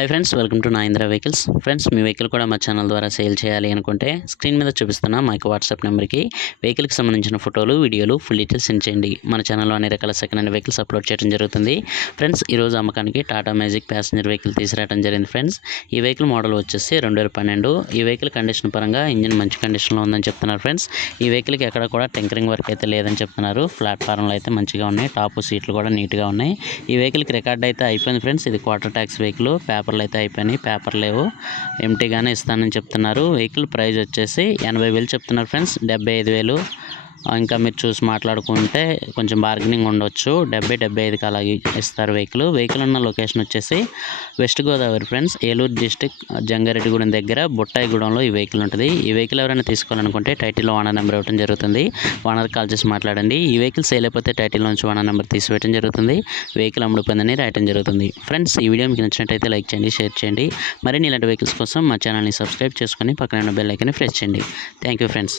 Hi friends, welcome to నాయింద్ర vehicles. Friends, మీ vehicle కూడా మా ఛానల్ ద్వారా సేల్ చేయాలి అనుకుంటే స్క్రీన్ మీద చూపిస్తున్న మా వాట్సాప్ నెంబర్కి వెహికల్కి సంబంధించిన ఫోటోలు, వీడియోలు, ఫుల్ డీటెయిల్స్ సెండ్ చేయండి. మన ఛానల్లో అన్ని రకాల సెకండ్ హ్యాండ్ వెహికల్స్ అప్లోడ్ చేయడం జరుగుతుంది. ఫ్రెండ్స్, ఈరోజు అమ్మకానికి టాటా మ్యాజిక్ ప్యాసింజర్ వెహికల్ తీసుకురావడం జరిగింది. ఫ్రెండ్స్, ఈ వెహికల్ మోడల్ వచ్చేసి 2012. ఈ వెహికల్ కండిషన్ పరంగా ఇంజిన్ మంచి కండిషన్లో ఉందని చెప్తున్నారు. ఫ్రెండ్స్, ఈ వెహికల్కి ఎక్కడ కూడా టెంకరింగ్ వర్క్ అయితే లేదని చెప్తున్నారు. ప్లాట్ఫారంలో అయితే మంచిగా ఉన్నాయి. టాప్ సీట్లు కూడా నీట్గా ఉన్నాయి. ఈ వెహికల్కి రికార్డ్ అయితే అయిపోయింది. ఫ్రెండ్స్, ఇది క్వార్టర్ ట్యాక్స్ వెహికల్. పేపర్లు అయితే అయిపోయినాయి, పేపర్ లేవు, ఎంటీగానే ఇస్తానని చెప్తున్నారు. వెహికల్ ప్రైస్ వచ్చేసి 80,000 చెప్తున్నారు. ఫ్రెండ్స్, 75,000 ఇంకా మీరు చూసి మాట్లాడుకుంటే కొంచెం బార్గెనింగ్ ఉండొచ్చు. 70-75కి అలాగే ఇస్తారు. వెహికల్ ఉన్న లొకేషన్ వచ్చేసి west Godavari. Friends, Eluru district Jangareddygudem దగ్గర బుట్టాయిగూడెంలో ఈ వెహికల్ ఉంటుంది. ఈ వెహికల్ ఎవరైనా తీసుకోవాలనుకుంటే టైటిల్లో ఓనర్ నెంబర్ ఇవ్వడం జరుగుతుంది. ఓనర్కి కాల్ చేసి మాట్లాడండి. ఈ వెహికల్ సేల్ అయిపోతే టైటిల్ నుంచి ఓనర్ నెంబర్ తీసివేయడం జరుగుతుంది. వెహికల్ అమ్ముడుపోయిందని రాయటం జరుగుతుంది. ఫ్రెండ్స్, ఈ వీడియో మీకు నచ్చినట్టయితే లైక్ చేయండి, షేర్ చేయండి. మరిన్ని ఇలాంటి వెహికల్స్ కోసం మా ఛానల్ని సబ్స్క్రైబ్ చేసుకొని పక్కన ఉన్న బెల్ ఐకాన్ని ప్రెస్ చేయండి. Thank you friends.